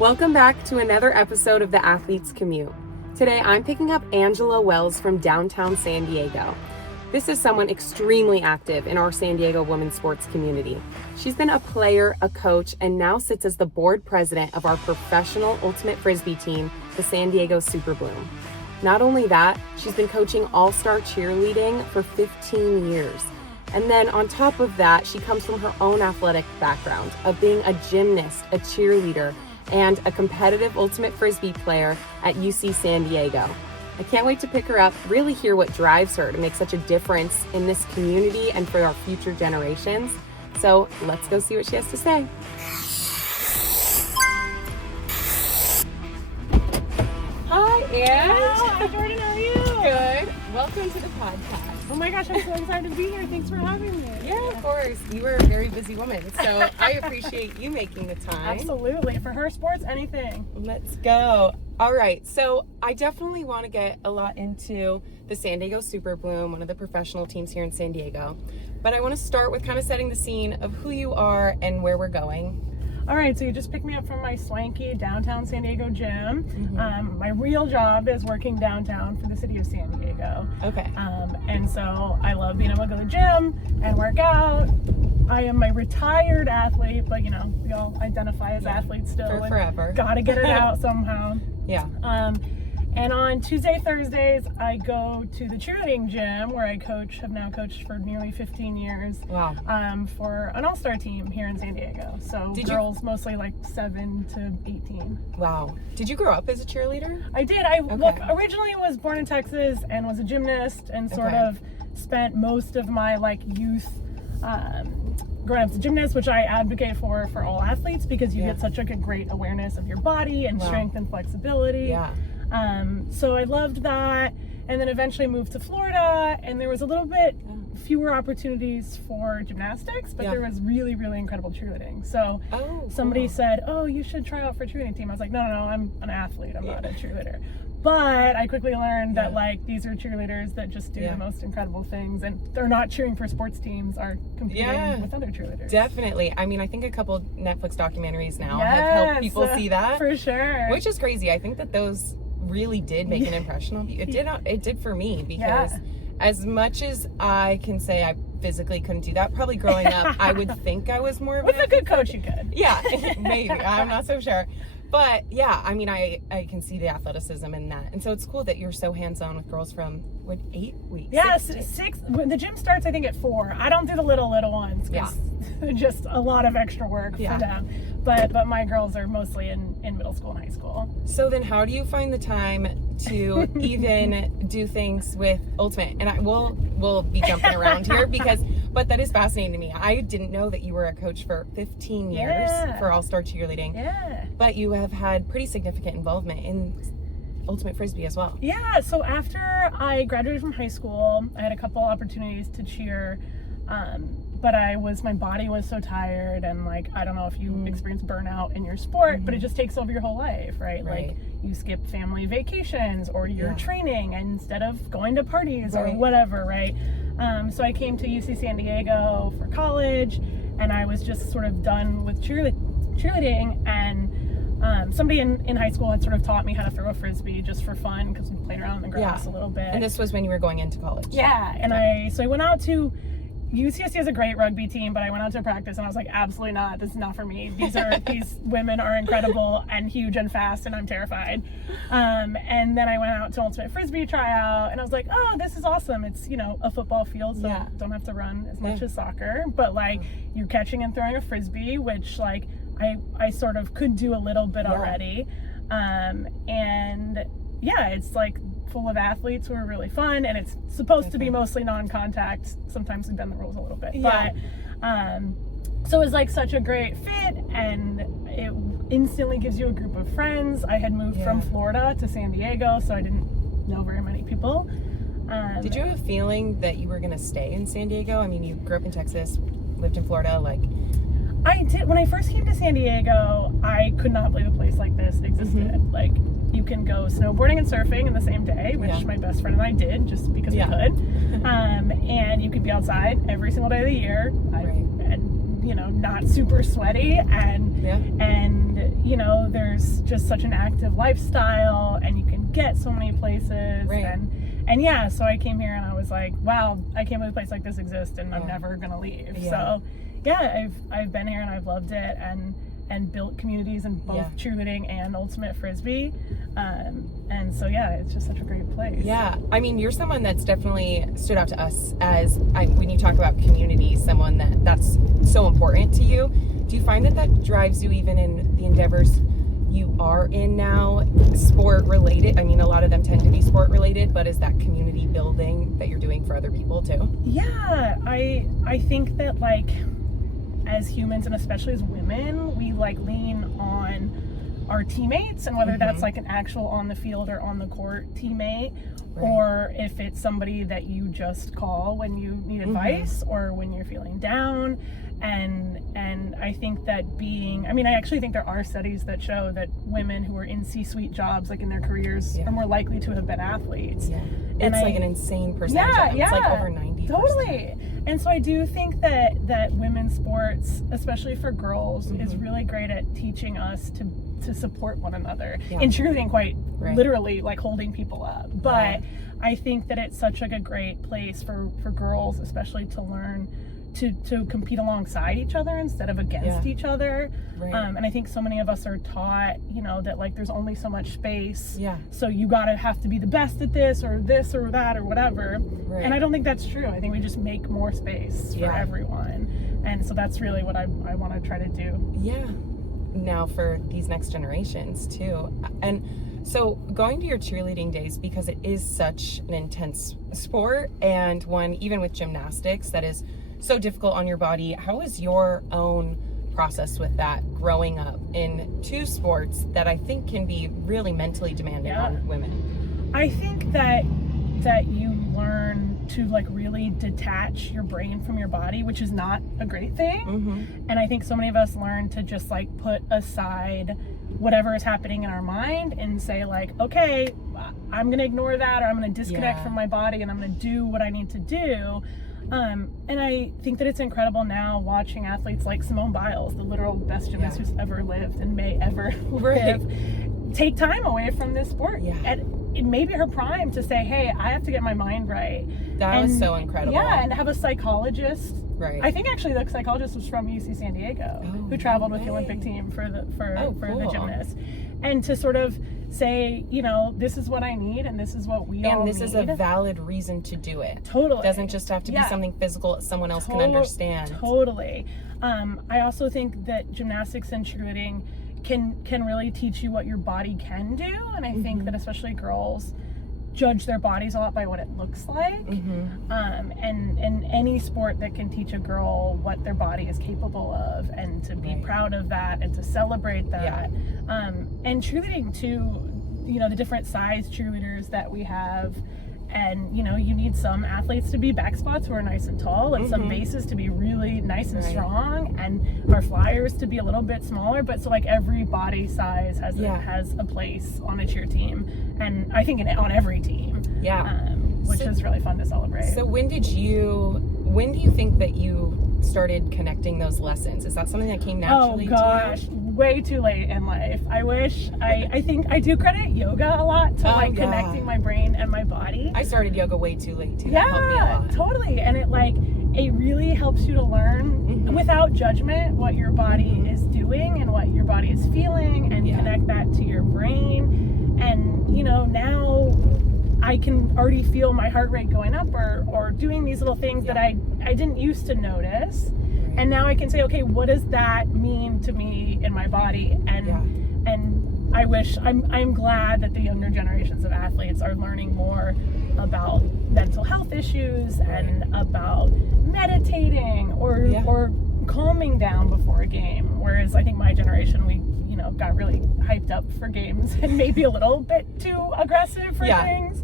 Welcome back to another episode of The Athlete's Commute. Today I'm picking up Angela Wells from downtown San Diego. This is someone extremely active in our San Diego women's sports community. She's been a player, a coach, and now sits as the board president of our professional ultimate frisbee team, the San Diego Super Bloom. Not only that, she's been coaching all-star cheerleading for 15 years. And then on top of that, she comes from her own athletic background of being a gymnast, a cheerleader, and a competitive ultimate frisbee player at UC San Diego. I can't wait to pick her up, really hear what drives her to make such a difference in this community and for our future generations. So let's go see what she has to say. Hi, Ange. Hi, Jordan, how are you? Good. Welcome to the podcast. Oh my gosh, I'm so excited to be here. Thanks for having me. Yeah, of course. You were a very busy woman, so I appreciate you making the time. Absolutely. For her sports, anything. Let's go. All right, so I definitely want to get a lot into the San Diego Super Bloom, one of the professional teams here in San Diego. But I want to start with kind of setting the scene of who you are and where we're going. All right, so you just picked me up from my swanky downtown San Diego gym. My real job is working downtown for the city of San Diego. Okay. And so I love being able to go to the gym and work out. I am a retired athlete, but you know, we all identify as athletes still. For forever. Gotta get it out somehow. Yeah. And on Tuesday, Thursdays, I go to the cheerleading gym where I have now coached for nearly 15 years. Wow. For an all-star team here in San Diego. So girls mostly like 7 to 18. Wow. Did you grow up as a cheerleader? I did. I originally was born in Texas and was a gymnast and sort of spent most of my youth growing up as a gymnast, which I advocate for all athletes because you get such a great awareness of your body and strength and flexibility. Yeah. So I loved that, and then eventually moved to Florida, and there was a little bit fewer opportunities for gymnastics, but there was really, really incredible cheerleading. So somebody said, oh, you should try out for a cheerleading team. I was like, no, I'm an athlete. I'm not a cheerleader. But I quickly learned that these are cheerleaders that just do the most incredible things, and they're not cheering for sports teams, are competing with other cheerleaders. Definitely. I mean, I think a couple Netflix documentaries now have helped people see that. For sure. Which is crazy. I think that those really did make an impression on you. It did for me, because as much as I can say I physically couldn't do that, probably growing up, I would think I was more of with a good coach you could. Yeah, maybe. I'm not so sure. But yeah, I mean, I can see the athleticism in that. And so it's cool that you're so hands-on with girls from, 8 weeks? Yeah, 6. The gym starts, I think, at 4. I don't do the little ones because they're just a lot of extra work for them. But my girls are mostly in middle school and high school. So then how do you find the time to even do things with Ultimate? And we'll be jumping around here but that is fascinating to me. I didn't know that you were a coach for 15 years for All-Star Cheerleading. Yeah. But you have had pretty significant involvement in Ultimate Frisbee as well. Yeah, so after I graduated from high school, I had a couple opportunities to cheer, but my body was so tired, and I don't know if you experience burnout in your sport, but it just takes over your whole life, right? Like you skip family vacations or your training instead of going to parties or whatever, right? So I came to UC San Diego for college, and I was just sort of done with cheerleading, and somebody in high school had sort of taught me how to throw a frisbee just for fun because we played around in the grass a little bit. And this was when you were going into college. Yeah, and I went out to UCSD has a great rugby team, but I went out to practice and I was like, absolutely not. This is not for me. These women are incredible and huge and fast, and I'm terrified. And then I went out to Ultimate Frisbee tryout, and I was like, oh, this is awesome. It's a football field, so don't have to run as much as soccer, but you're catching and throwing a frisbee, which I sort of could do a little bit already. And it's full of athletes who are really fun, and it's supposed to be mostly non-contact. Sometimes we bend the rules a little bit, but so it was such a great fit, and it instantly gives you a group of friends. I had moved from Florida to San Diego, so I didn't know very many people. Did you have a feeling that you were going to stay in San Diego? I mean, you grew up in Texas, lived in Florida, I did. When I first came to San Diego, I could not believe a place like this existed. You can go snowboarding and surfing in the same day, which my best friend and I did just because we could. And you could be outside every single day of the year, and not super sweaty. And there's there's just such an active lifestyle, and you can get so many places. Right. And yeah, so I came here and I was like, wow, I can't believe a place like this exists, and I'm never gonna leave. Yeah. So yeah, I've been here and I've loved it, and built communities in both cheerleading and ultimate frisbee. And so yeah, it's just such a great place. Yeah, I mean, you're someone that's definitely stood out to us as, when you talk about community, someone that's so important to you. Do you find that drives you even in the endeavors you are in now, sport related? I mean, a lot of them tend to be sport related, but is that community building that you're doing for other people too? Yeah, I think that, like, as humans, and especially as women, we like lean on our teammates, and whether that's like an actual on the field or on the court teammate, or if it's somebody that you just call when you need advice or when you're feeling down. And I think that I actually think there are studies that show that women who are in C-suite jobs, like in their careers, are more likely to have been athletes. Yeah. It's like an insane percentage. It's like over 90%. Totally. And so I do think that women's sports, especially for girls, is really great at teaching us to support one another. In cheerleading, quite literally, like holding people up. But I think that it's such like a great place for girls, especially to learn to compete alongside each other instead of against each other. And I think so many of us are taught, that like there's only so much space. So you have to be the best at this or that or whatever. And I don't think that's true. I think we just make more space for everyone. And so that's really what I want to try to do. Yeah. Now for these next generations too. And so going to your cheerleading days, because it is such an intense sport, and one even with gymnastics that is so difficult on your body, how is your own process with that growing up in two sports that I think can be really mentally demanding on women? I think that you learn to like really detach your brain from your body, which is not a great thing. And I think so many of us learn to just like put aside whatever is happening in our mind and say like, okay, I'm gonna ignore that, or I'm gonna disconnect from my body, and I'm gonna do what I need to do. And I think that it's incredible now watching athletes like Simone Biles, the literal best gymnast who's ever lived and may ever live, take time away from this sport. It may be her prime to say, hey, I have to get my mind right. That was so incredible. Yeah, and have a psychologist. I think actually the psychologist was from UC San Diego, who traveled with the Olympic team for the gymnast. And to sort of say, this is what I need, and this is what we all need. And this is a valid reason to do it. Totally. It doesn't just have to be something physical that someone else can understand. Totally. I also think that gymnastics and cheerleading can really teach you what your body can do, and I think that especially girls judge their bodies a lot by what it looks like. And any sport that can teach a girl what their body is capable of, and to be proud of that and to celebrate that. And cheerleading too, the different size cheerleaders that we have. And you need some athletes to be back spots who are nice and tall, and some bases to be really nice and strong, and our flyers to be a little bit smaller. But so like every body size has a place on a cheer team, and I think on every team. Which is really fun to celebrate. So when do you think that you started connecting those lessons? Is that something that came naturally to you? Oh gosh, way too late in life. I think I do credit yoga a lot to connecting my brain and my body. I started yoga way too late too. That helped me a lot. Totally. And it really helps you to learn without judgment what your body is doing and what your body is feeling, and connect that to your brain. And now I can already feel my heart rate going up, or doing these little things that I didn't used to notice. And now I can say, okay, what does that mean to me in my body? And I'm glad that the younger generations of athletes are learning more about mental health issues and about meditating or calming down before a game. Whereas I think my generation, we got really hyped up for games and maybe a little bit too aggressive for things.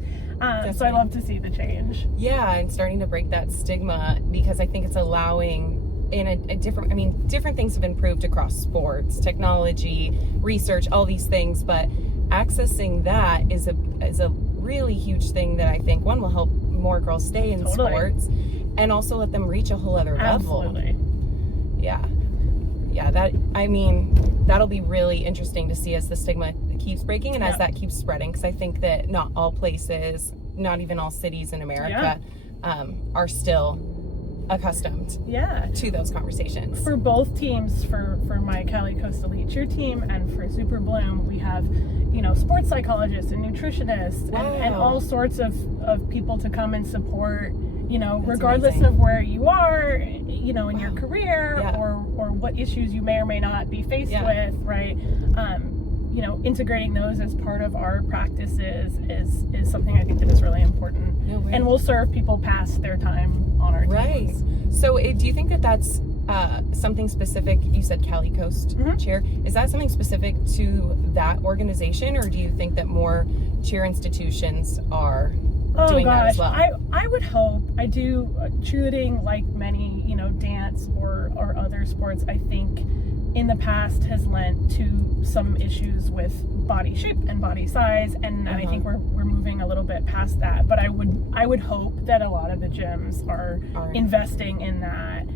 So I love to see the change. Yeah, and starting to break that stigma, because I think it's allowing in a different things have improved across sports, technology, research, all these things, but accessing that is a really huge thing that I think one will help more girls stay in sports, and also let them reach a whole other level. Absolutely. Yeah, that'll be really interesting to see as the stigma keeps breaking and as that keeps spreading, because I think that not all places, not even all cities in America, are still accustomed to those conversations. For both teams, for my Cali Coast Elite cheer team and for Super Bloom, we have, sports psychologists and nutritionists and all sorts of people to come and support, regardless amazing. of where you are, in your career or what issues you may or may not be faced with, right? Integrating those as part of our practices is something I think that is really important, and will serve people past their time on our teams. Right. So do you think that that's something specific? You said Cali Coast Cheer. Is that something specific to that organization, or do you think that more cheer institutions are doing that as well? I would hope. I do. Cheerleading, like many, dance or other sports, I think in the past has lent to some issues with body shape and body size, and I think we're moving a little bit past that. But I would hope that a lot of the gyms are investing in that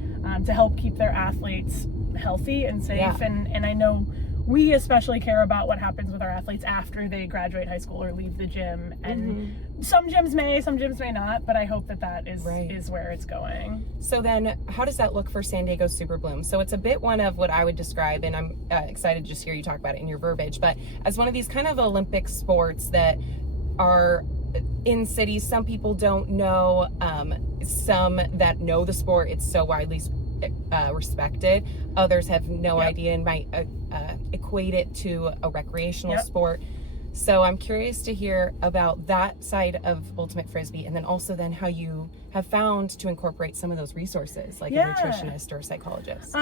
to help keep their athletes healthy and safe. And I know we especially care about what happens with our athletes after they graduate high school or leave the gym. And some gyms may not, but I hope that is where it's going. So then how does that look for San Diego Super Bloom? So it's a bit one of what I would describe, and I'm excited to just hear you talk about it in your verbiage, but as one of these kind of Olympic sports that are in cities some people don't know, some that know the sport, it's so widely respected. Others have no idea and might equate it to a recreational sport. So I'm curious to hear about that side of ultimate frisbee, and then also then how you have found to incorporate some of those resources, like a nutritionist or a psychologist.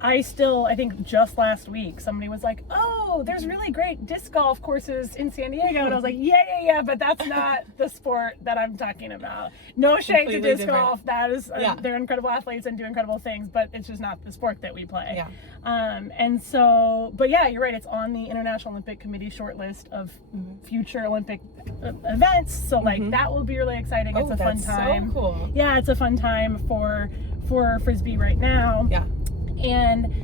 I think just last week somebody was like, oh, there's really great disc golf courses in San Diego, and I was like, yeah, but that's not the sport that I'm talking about. No shade to disc golf, that is they're incredible athletes and do incredible things, but it's just not the sport that we play. And so, but you're right, it's on the International Olympic Committee shortlist of future Olympic events, so like that will be really exciting. It's a fun time. So cool. Yeah, it's a fun time for frisbee right now. And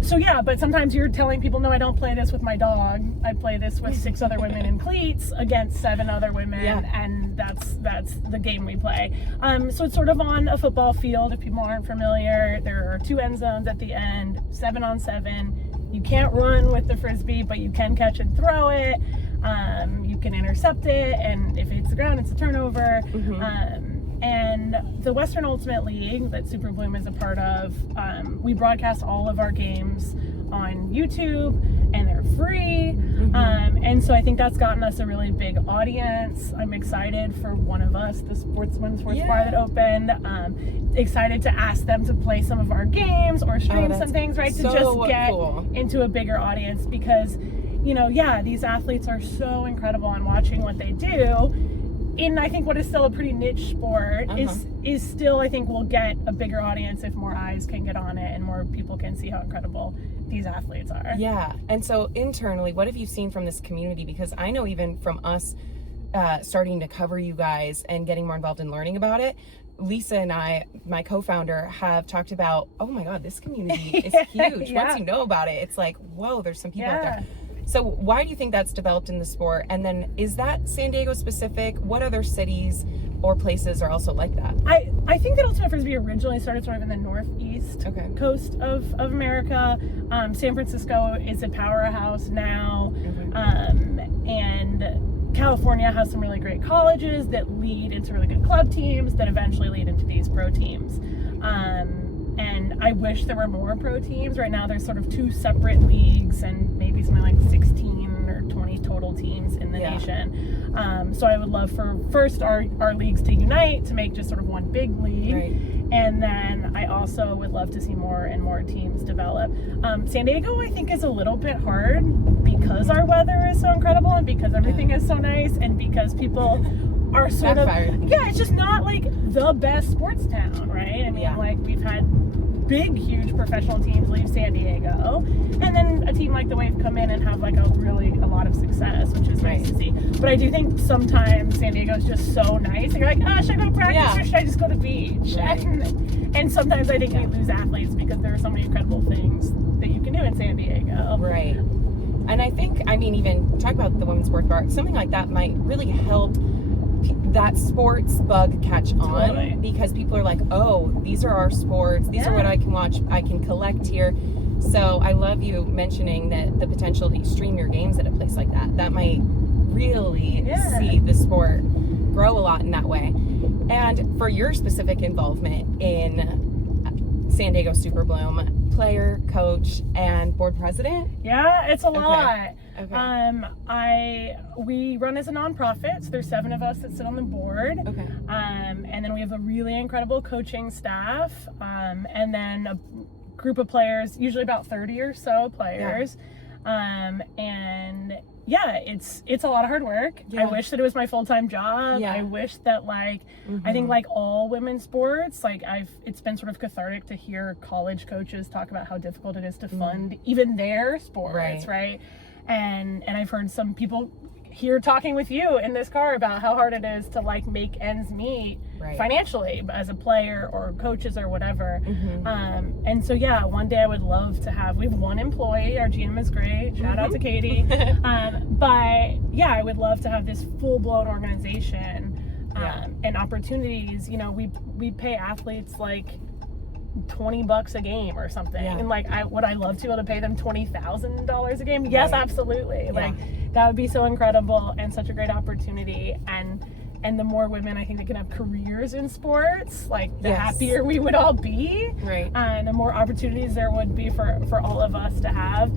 so but sometimes you're telling people, no, I don't play this with my dog, I play this with 6 other women in cleats against 7 other women, and that's the game we play. So it's sort of on a football field. If people aren't familiar, there are 2 end zones at the end, 7-on-7. You can't run with the frisbee, but you can catch and throw it. You can intercept it, and if it hits the ground, it's a turnover. And the Western Ultimate League that Super Bloom is a part of, we broadcast all of our games on YouTube, and they're free. And so I think that's gotten us a really big audience. I'm excited for one of us, the sports bar that opened. Excited to ask them to play some of our games or stream some things, right? To just get into a bigger audience, because, these athletes are so incredible, and watching what they do in, I think, what is still a pretty niche sport is still, I think, will get a bigger audience if more eyes can get on it and more people can see how incredible these athletes are. Yeah. And so internally, what have you seen from this community? Because I know even from us starting to cover you guys and getting more involved in learning about it, Lisa and I, my co-founder, have talked about, oh my God, this community is huge. Once you know about it, it's like, whoa, there's some people out there. So why do you think that's developed in the sport? And then is that San Diego specific? What other cities or places are also like that? I think that Ultimate Frisbee originally started sort of in the northeast coast of America. San Francisco is a powerhouse now. And California has some really great colleges that lead into really good club teams that eventually lead into these pro teams. And I wish there were more pro teams. Right now there's sort of 2 separate leagues and maybe something like 16 or 20 total teams in the nation. So I would love for first our leagues to unite to make just sort of one big league. And then I also would love to see more and more teams develop. San Diego, I think, is a little bit hard because our weather is so incredible and because everything is so nice and because people are sort of, it's just not like the best sports town, right? I mean, like we've had big, huge professional teams leave San Diego, and then a team like the Wave come in and have like a lot of success, which is nice to see. But I do think sometimes San Diego is just so nice. And you're like, oh, should I go to practice or should I just go to the beach? And sometimes I think we lose athletes because there are so many incredible things that you can do in San Diego. Right. And I think, I mean, even talk about the women's sports bar, something like that might really help that sports bug catch on, because people are like, oh, these are our sports, these are what I can watch, I can collect here. So I love you mentioning that the potential to stream your games at a place like that might really see the sport grow a lot in that way. And for your specific involvement in San Diego Super Bloom, player, coach, and board president? Yeah, it's a lot. Okay. We run as a nonprofit, so there's 7 of us that sit on the board. Okay. And then we have a really incredible coaching staff, and then a group of players, usually about 30 or so players. And yeah, it's a lot of hard work. I wish that it was my full-time job. I wish that I think like all women's sports, it's been sort of cathartic to hear college coaches talk about how difficult it is to fund even their sports, right? And I've heard some people here talking with you in this car about how hard it is to make ends meet financially as a player or coaches or whatever. And so one day I would love to have, we have 1 employee, our GM is great, shout out to Katie. But I would love to have this full-blown organization and opportunities. You know, we pay athletes $20 a game or something, and would I love to be able to pay them $20,000 a game? Yes, absolutely. That would be so incredible and such a great opportunity. And the more women I think that can have careers in sports, the happier we would all be. And the more opportunities there would be for all of us to have.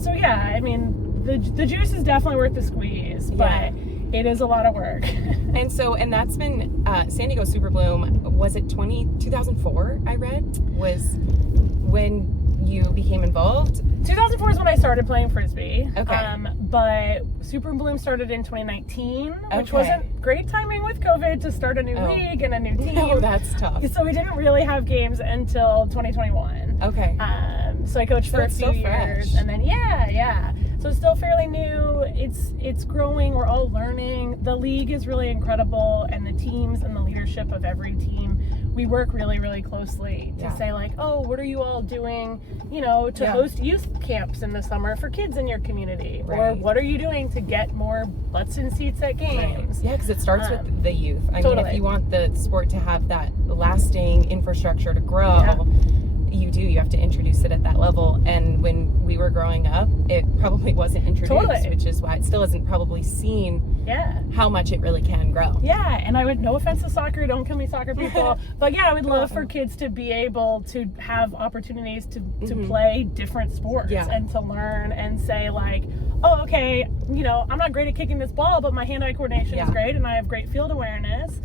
So I mean, the juice is definitely worth the squeeze, but it is a lot of work. And that's been San Diego Super Bloom. Was it 2004? I read was when you became involved. 2004 is when I started playing frisbee. Okay. But Super Bloom started in 2019, which wasn't great timing with COVID to start a new league and a new team. No, that's tough. So we didn't really have games until 2021. Okay. So I coached for a few years, and then so it's still fairly new. It's growing. We're all learning. The league is really incredible, and the teams and the leadership of every team, we work really, really closely to say what are you all doing, to host youth camps in the summer for kids in your community, or what are you doing to get more butts in seats at games? Yeah, because it starts with the youth. I mean, if you want the sport to have that lasting infrastructure to grow, you have to introduce it at that level. And when we were growing up, it probably wasn't introduced, which is why it still hasn't probably seen how much it really can grow. And I would, no offense to soccer, don't kill me soccer people, but I would love for kids to be able to have opportunities to play different sports and to learn and say oh, okay, I'm not great at kicking this ball, but my hand-eye coordination is great and I have great field awareness.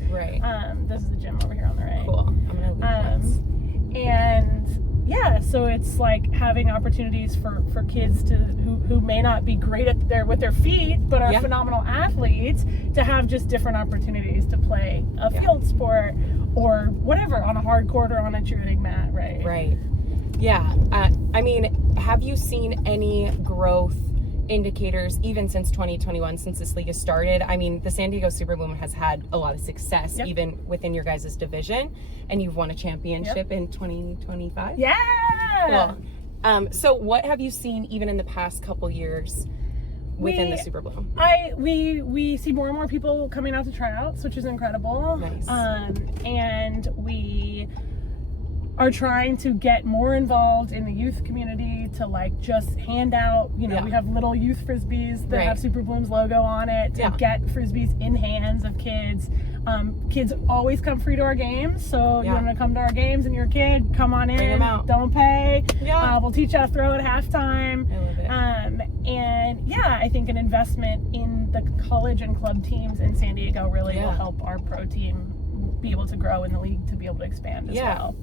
This is the gym over here on the right. Cool. I'm gonna leave and so it's having opportunities for kids who may not be great with their feet, but are phenomenal athletes, to have just different opportunities to play a field sport or whatever on a hard court or on a cheerleading mat, right? Yeah. I mean, have you seen any growth indicators even since 2021, since this league has started? I mean, the San Diego Super Bloom has had a lot of success even within your guys' division, and you've won a championship in 2025. Cool. So what have you seen even in the past couple years within the Super Bloom? We see more and more people coming out to tryouts, which is incredible. Nice. And we are trying to get more involved in the youth community to just hand out, we have little youth frisbees that have Super Bloom's logo on it to get frisbees in hands of kids. Kids always come free to our games, so you want to come to our games and you're a kid, come on in. Bring them out. Don't pay. We'll teach you how to throw at halftime. I love it. And I think an investment in the college and club teams in San Diego really will help our pro team be able to grow in the league, to be able to expand as well.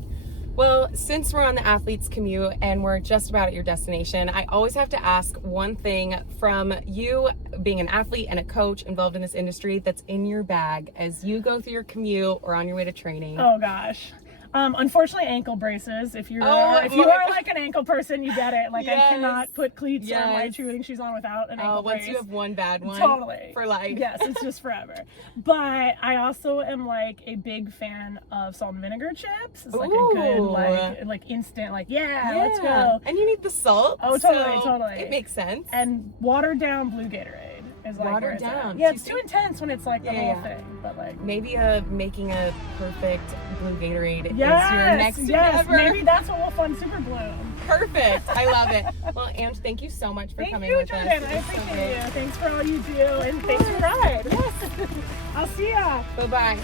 Well, since we're on the athletes commute and we're just about at your destination, I always have to ask one thing from you, being an athlete and a coach involved in this industry, that's in your bag as you go through your commute or on your way to training. Oh gosh. Unfortunately, ankle braces. If you Oh, if you are like an ankle person, you get it. Like I Yes. cannot put cleats or my Yes. cheerleading shoes on without an ankle brace. Once you have one bad one, Totally. for life. Yes, it's just forever. But I also am like a big fan of salt and vinegar chips. It's like a good like instant let's go. And you need the salt. Oh, totally, totally. It makes sense. And watered down blue Gatorade is like Watered where it's at. down. Yeah, Do it's you too intense when it's like the whole thing. But like maybe making a perfect blue Gatorade is yes, your next endeavor. Maybe that's what we'll fund Super Bloom. Perfect. I love it. Well, Ange, thank you so much for coming with Jordan. us. I appreciate you. Thanks for all you do, and thanks for the ride. Yes. I'll see ya. Bye-bye.